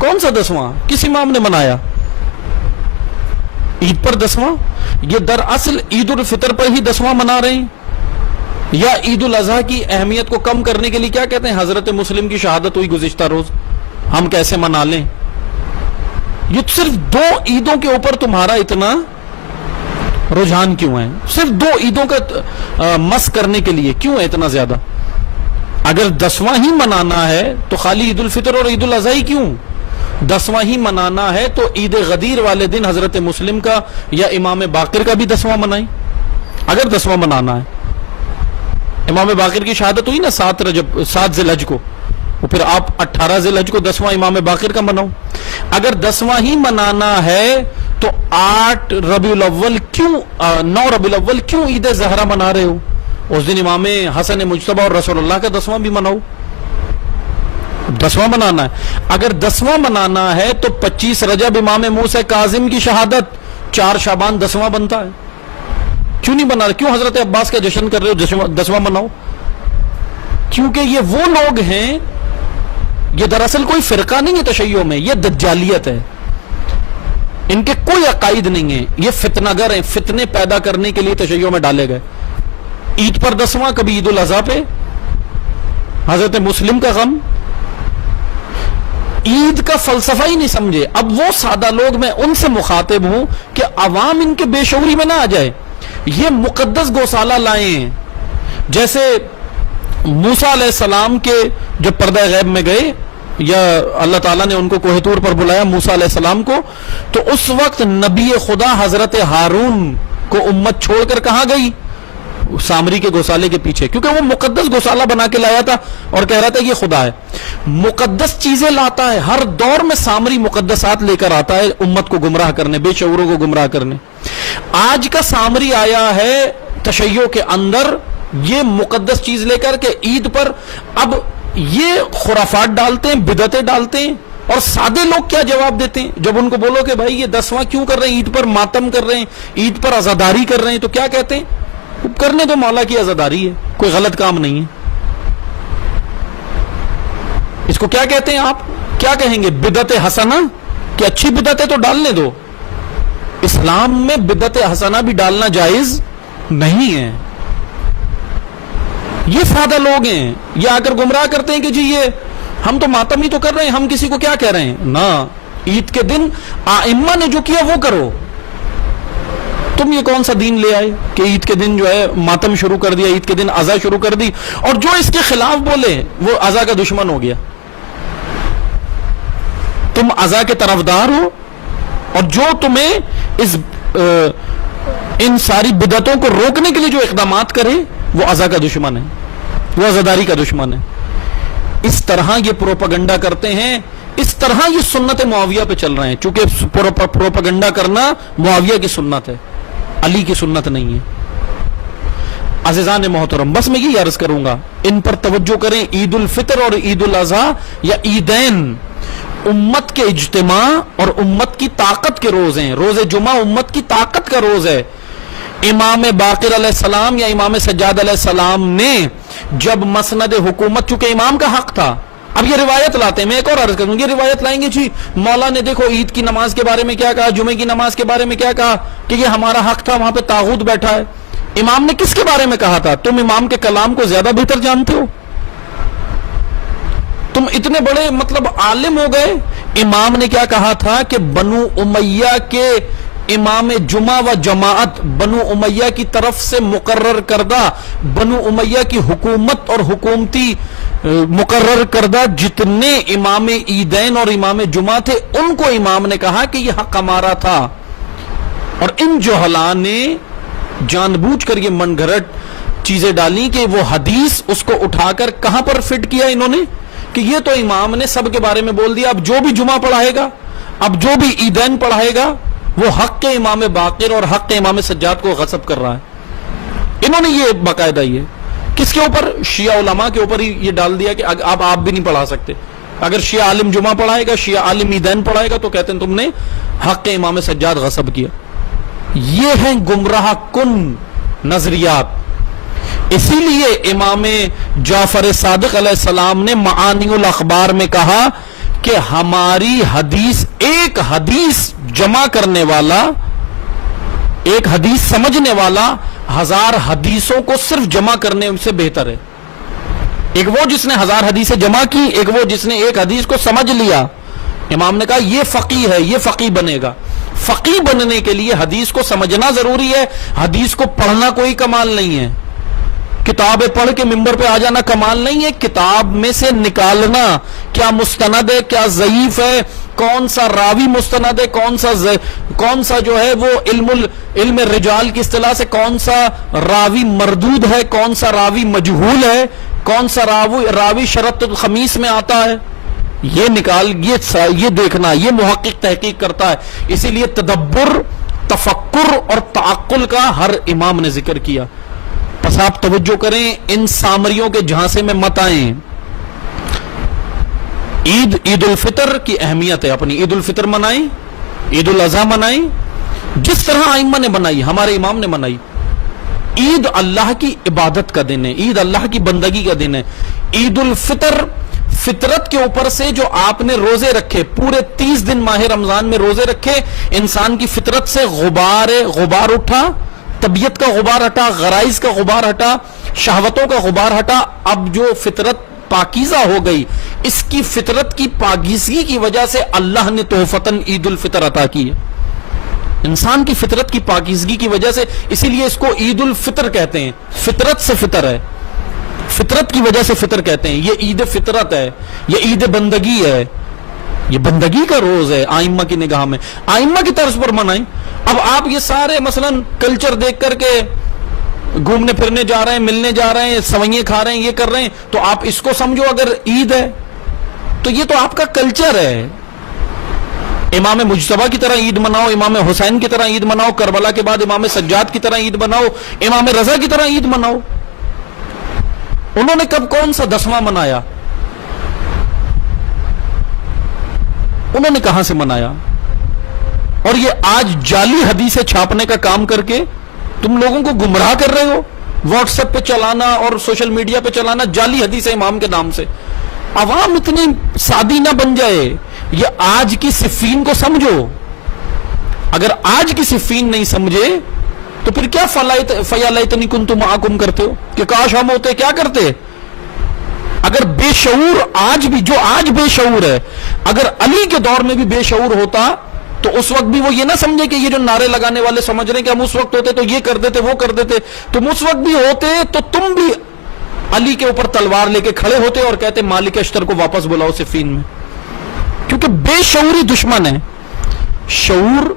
کون سا 10واں کس امام نے منایا؟ عید پر 10واں؟ یہ دراصل عید الفطر پر ہی 10واں منا رہے ہیں، یا عید الاضحیٰ کی اہمیت کو کم کرنے کے لیے کیا کہتے ہیں حضرت مسلم کی شہادت ہوئی گزشتہ روز، ہم کیسے منا لیں؟ یہ صرف 2 عیدوں کے اوپر تمہارا اتنا رجحان کیوں ہے؟ صرف 2 عیدوں کا مس کرنے کے لیے کیوں ہے اتنا زیادہ؟ اگر 10واں ہی منانا ہے تو خالی عید الفطر اور عید الاضحیٰ کیوں؟ 10واں ہی منانا ہے تو عید غدیر والے دن حضرت مسلم کا یا امام باقر کا بھی 10واں منائیں، اگر 10واں منانا ہے۔ امام باقر کی شہادت ہوئی نا 7 ذی الحج کو، وہ پھر آپ 18 ذی الحج کو 10واں امام باقر کا مناؤ۔ اگر 10واں ہی منانا ہے تو 8 ربیع الاول کیوں 9 ربیع الاول کیوں عید زہرا منا رہے ہو؟ اس دن امام حسن مجتبی اور رسول اللہ کا 10واں بھی مناؤ۔ 10واں منانا ہے، اگر 10واں منانا ہے تو 25 رجب امام موسیٰ کاظم کی شہادت، 4 شعبان 10واں بنتا ہے، کیوں نہیں بنا رہے؟ کیوں حضرت عباس کا جشن کر رہے ہو؟ 10واں مناؤ۔ کیونکہ یہ وہ لوگ ہیں، یہ دراصل کوئی فرقہ نہیں ہے تشیع میں، یہ دجالیت ہے، ان کے کوئی عقائد نہیں ہیں، یہ فتنہ گر ہیں، فتنے پیدا کرنے کے لیے تشیع میں ڈالے گئے۔ عید پر 10واں، کبھی عید الاضحیٰ پہ حضرت مسلم کا غم، عید کا فلسفہ ہی نہیں سمجھے۔ اب وہ سادہ لوگ، میں ان سے مخاطب ہوں کہ عوام ان کے بے شعوری میں نہ آ جائے۔ یہ مقدس گوسالہ لائے ہیں، جیسے موسیٰ علیہ السلام کے جب پردہ غیب میں گئے، یا اللہ تعالیٰ نے ان کو کوہ طور پر بلایا موسیٰ علیہ السلام کو، تو اس وقت نبی خدا حضرت ہارون کو امت چھوڑ کر کہاں گئی؟ سامری کے گوسالے کے پیچھے، کیونکہ وہ مقدس گوسالہ بنا کے لایا تھا اور کہہ رہا تھا یہ خدا ہے، مقدس چیزیں لاتا ہے، ہر دور میں سامری مقدسات لے کر آتا ہے امت کو گمراہ کرنے، بے شعوروں کو گمراہ کرنے۔ آج کا سامری آیا ہے تشیع کے اندر یہ مقدس چیز لے کر کے عید پر اب یہ خرافات ڈالتے ہیں، بدعتیں ڈالتے ہیں، اور سادے لوگ کیا جواب دیتے ہیں جب ان کو بولو کہ بھائی یہ 10واں کیوں کر رہے ہیں، عید پر ماتم کر رہے ہیں، عید پر عزاداری کر رہے ہیں، تو کیا کہتے ہیں؟ کرنے تو مولا کی عزاداری ہے، کوئی غلط کام نہیں ہے۔ اس کو کیا کہتے ہیں؟ آپ کیا کہیں گے؟ بدعت حسنہ، کہ اچھی بدعتیں تو ڈالنے دو۔ اسلام میں بدعت حسنہ بھی ڈالنا جائز نہیں ہے۔ یہ سادہ لوگ ہیں، یہ آ کر گمراہ کرتے ہیں کہ جی یہ ہم تو ماتم ہی تو کر رہے ہیں، ہم کسی کو کیا کہہ رہے ہیں؟ نہ، عید کے دن ائمہ نے جو کیا وہ کرو۔ تم یہ کون سا دین لے آئے کہ عید کے دن جو ہے ماتم شروع کر دیا، عید کے دن عزا شروع کر دی، اور جو اس کے خلاف بولے وہ عزا کا دشمن ہو گیا۔ تم عزا کے طرفدار ہو، اور جو تمہیں ان ساری بدعتوں کو روکنے کے لیے جو اقدامات کرے وہ عزا کا دشمن ہے، وہ عزاداری کا دشمن ہے۔ اس طرح یہ پروپیگنڈا کرتے ہیں، اس طرح یہ سنت معاویہ پہ چل رہے ہیں، چونکہ پروپیگنڈا کرنا معاویہ کی سنت ہے، علی کی سنت نہیں ہے۔ عزیزان محترم، بس میں یہ عرض کروں گا، ان پر توجہ کریں۔ عید الفطر اور عید الاضحیٰ یا عیدین امت کے اجتماع اور امت کی طاقت کے روز ہیں۔ روز جمعہ امت کی طاقت کا روز ہے۔ امام باقر علیہ السلام یا امام سجاد علیہ السلام نے جب مسند حکومت، چونکہ امام کا حق تھا، اب یہ روایت لاتے ہیں، میں ایک اور عرض کروں، یہ روایت لائیں گے جی مولا نے دیکھو عید کی نماز کے بارے میں کیا کہا، جمعے کی نماز کے بارے میں کیا کہا، کہ یہ ہمارا حق تھا، وہاں پہ طاغوت بیٹھا ہے۔ امام نے کس کے بارے میں کہا تھا؟ تم امام کے کلام کو زیادہ بہتر جانتے ہو، تم اتنے بڑے عالم ہو گئے۔ امام نے کیا کہا تھا کہ بنو امیہ کے امام جمعہ و جماعت، بنو امیہ کی طرف سے مقرر کردہ، بنو امیہ کی حکومت اور حکومتی مقرر کردہ جتنے امام عیدین اور امام جمعہ تھے، ان کو امام نے کہا کہ یہ حق ہمارا تھا۔ اور ان جہلاء نے جان بوجھ کر یہ من گھڑت چیزیں ڈالی کہ وہ حدیث اس کو اٹھا کر کہاں پر فٹ کیا انہوں نے، کہ یہ تو امام نے سب کے بارے میں بول دیا، اب جو بھی جمعہ پڑھائے گا، اب جو بھی عیدین پڑھائے گا، وہ حق کے امام باقر اور حق کے امام سجاد کو غصب کر رہا ہے۔ انہوں نے یہ باقاعدہ یہ کس کے اوپر؟ شیعہ علماء کے اوپر ہی یہ ڈال دیا کہ اب آپ بھی نہیں پڑھا سکتے۔ اگر شیعہ عالم جمعہ پڑھائے گا، شیعہ عالم عیدین پڑھائے گا، تو کہتے ہیں تم نے حق کے امام سجاد غصب کیا۔ یہ ہیں گمراہ کن نظریات۔ اسی لیے امام جعفر صادق علیہ السلام نے معانی الاخبار میں کہا کہ ہماری حدیث، ایک حدیث جمع کرنے والا، ایک حدیث سمجھنے والا 1000 حدیثوں کو صرف جمع کرنے سے بہتر ہے. ایک وہ جس نے 1000 حدیثیں جمع کی، ایک وہ جس نے ایک حدیث کو سمجھ لیا. امام نے کہا یہ فقیہ ہے، یہ فقیہ بنے گا. فقیہ بننے کے لیے حدیث کو سمجھنا ضروری ہے، حدیث کو پڑھنا کوئی کمال نہیں ہے. کتابیں پڑھ کے ممبر پہ آ جانا کمال نہیں ہے. کتاب میں سے نکالنا کیا مستند ہے، کیا ضعیف ہے، کون سا راوی مستند ہے، کون سا جو ہے وہ علم رجال کی اصطلاح سے کون سا راوی مردود ہے، کون سا راوی مجہول ہے، کون سا راوی شرط الخمیس میں آتا ہے، یہ دیکھنا، یہ محقق تحقیق کرتا ہے. اسی لیے تدبر، تفکر اور تعقل کا ہر امام نے ذکر کیا. بس آپ توجہ کریں، ان سامریوں کے جھانسے میں مت آئیں. عید الفطر کی اہمیت ہے اپنی. عید الفطر منائیں، عید الاضحیٰ منائیں جس طرح ائمہ نے منائی، ہمارے امام نے منائی. عید اللہ کی عبادت کا دن ہے، عید اللہ کی بندگی کا دن ہے. عید الفطر، فطرت کے اوپر سے جو آپ نے روزے رکھے، پورے 30 دن ماہ رمضان میں روزے رکھے، انسان کی فطرت سے غبار اٹھا، طبیعت کا غبار ہٹا، غرائز کا غبار ہٹا، شہوتوں کا غبار ہٹا. اب جو فطرت پاکیزہ ہو گئی، اس کی فطرت کی پاکیزگی کی وجہ سے اللہ نے تحفتاً عید الفطر عطا کی ہے. انسان کی فطرت کی پاکیزگی کی وجہ سے، اسی لیے اس کو عید الفطر کہتے ہیں. فطرت سے فطر ہے، فطرت کی وجہ سے فطر کہتے ہیں. یہ عید فطرت ہے، یہ عید بندگی ہے، یہ بندگی کا روز ہے آئمہ کی نگاہ میں. آئمہ کی طرز پر منائیں. اب آپ یہ سارے مثلا کلچر دیکھ کر کے گھومنے پھرنے جا رہے ہیں، ملنے جا رہے ہیں، سوئیاں کھا رہے ہیں، یہ کر رہے ہیں، تو آپ اس کو سمجھو اگر عید ہے تو یہ تو آپ کا کلچر ہے. امام مجتبیٰ کی طرح عید مناؤ، امام حسین کی طرح عید مناؤ، کربلا کے بعد امام سجاد کی طرح عید مناؤ، امام رضا کی طرح عید مناؤ. انہوں نے کب کون سا 10واں منایا؟ انہوں نے کہاں سے منایا؟ اور یہ آج جعلی حدیثیں چھاپنے کا کام کر کے تم لوگوں کو گمراہ کر رہے ہو. واٹس ایپ پہ چلانا اور سوشل میڈیا پہ چلانا جعلی حدیث امام کے نام سے. عوام اتنی سادی نہ بن جائے. یہ آج کی صفین کو سمجھو. اگر آج کی صفین نہیں سمجھے تو پھر کیا فَيَا لَيْتَنِي كُنْتُ مَعَكُمْ کرتے ہو کہ کاش ہم ہوتے، کیا کرتے؟ اگر بے شعور آج بھی، جو آج بے شعور ہے، اگر علی کے دور میں بھی بے شعور ہوتا تو اس وقت بھی وہ یہ نہ سمجھے کہ یہ جو نعرے لگانے والے سمجھ رہے ہیں کہ ہم اس وقت ہوتے تو یہ کر دیتے، وہ کر دیتے. تم اس وقت بھی ہوتے تو تم بھی علی کے اوپر تلوار لے کے کھڑے ہوتے اور کہتے مالک اشتر کو واپس بلاؤ صفین میں. کیونکہ بے شعوری دشمن ہے. شعور